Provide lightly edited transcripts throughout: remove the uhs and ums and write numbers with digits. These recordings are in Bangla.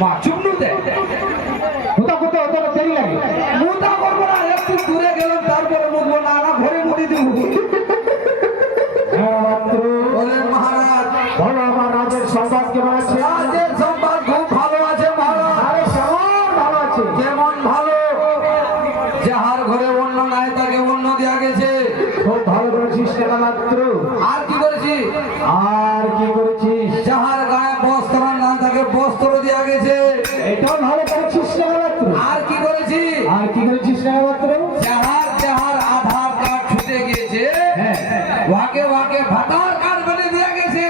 মা চুমনু দে কোথা কোথা অত দেরি লাগে মুতা করবো না একটু দূরে গেলাম তারপরে মুতবো না না ঘরে মুতি দিব হ্যাঁ মাত্র বলেন মহারাজ বলো আমার রাজের সংবাদ কেমন আছে রাজের সংবাদ খুব ভালো আছে মহারাজ আরে কেমন ভালো আছে যেমন ভালো যাহার ঘরে অন্য নাই তাকে অন্য দেওয়া গেছে খুব ভালো করেছিস টাকা মাত্র আর কি করেছি আর কি করেছিস যাহার গায়ে বস্ত্র না তাকে বস্ত্র দেওয়া গেছে এটাও ভালো করেছিস টাকা মাত্র আর কি করেছি আর কি করেছিস টাকা মাত্র যাহার আধার কার্ড ছুটে গেছে ওয়াকে ওয়াকে ভাতার কার্ড বলে দেওয়া গেছে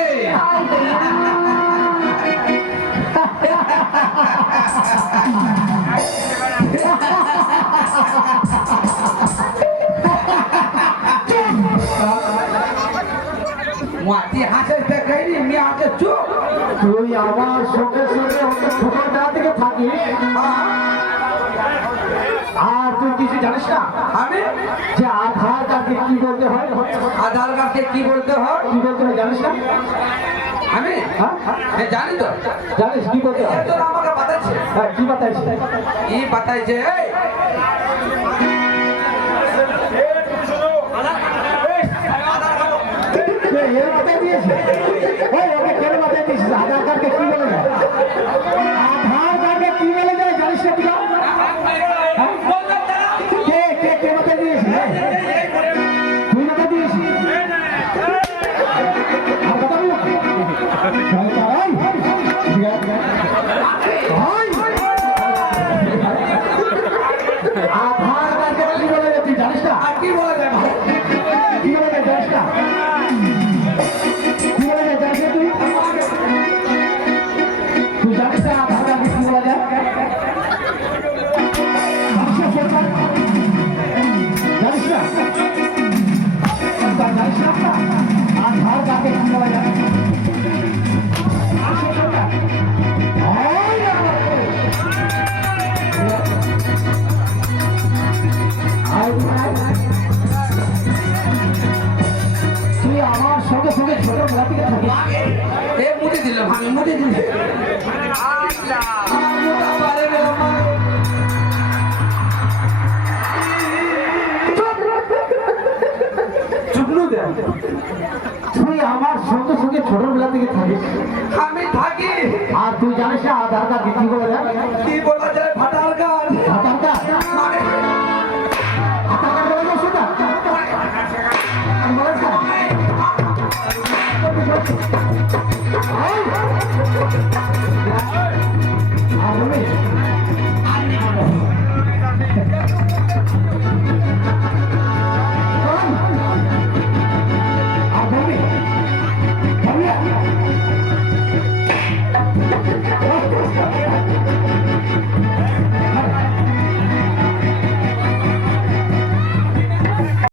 মাটি হাসে দেখাইনি আমি হাসে চুপ তুই আমার সঙ্গে সঙ্গে ছোটটা থেকে থাকিস আর তুই কিছু জানিস না আমি যে আধার কার্ডকে কি বলতে হয় আধার কার্ডকে কি বলতে হয় কি বলতে হয় জানিস না আমি হ্যাঁ হ্যাঁ জানি তো জানিস কি বলতে হয় এর জন্য আমাকে বাতাচ্ছে হ্যাঁ কি বাতাইছিস কি বাতাইছে এই এর বাতাই দিয়েছে ওই ওকে কেন বাতাই দিয়েছিস আধার কার্ডকে কি বলে যায় আধার কার্ডকে কি বলে যায় জানিস না তুই কে কে কে বাতাই দিয়েছিস তুই বাতাই দিয়েছিস আর কথা বল চল তাই আধার কার্ডকে কি বলে যায় তুই জানিস না আর কি বলা যায় ভাই? কি বলে যায় জানিস না কি বলে যায় জানিস না তুই তুই জানিস না আধার কার্ডকে কি বলা যায় জানিস না জানিস না আধার কার্ডকে কি বলা যায় তুই আমার সঙ্গে সঙ্গে ছোটবেলা থেকে থাকিস এ মুড়ি দিলাম আমি মুড়ি দিলাম আমার মোটা পারে রে আমার। চুপলু দে তুই আমার সঙ্গে সঙ্গে ছোটবেলা থেকে থাকিস আমি থাকি আর তুই জানিস না আধার কার্ড কি বলে যায় কি বলা যায় ভাটার গান আধার কার্ড মানে আধার কার্ড বলে যায় সেটা বলে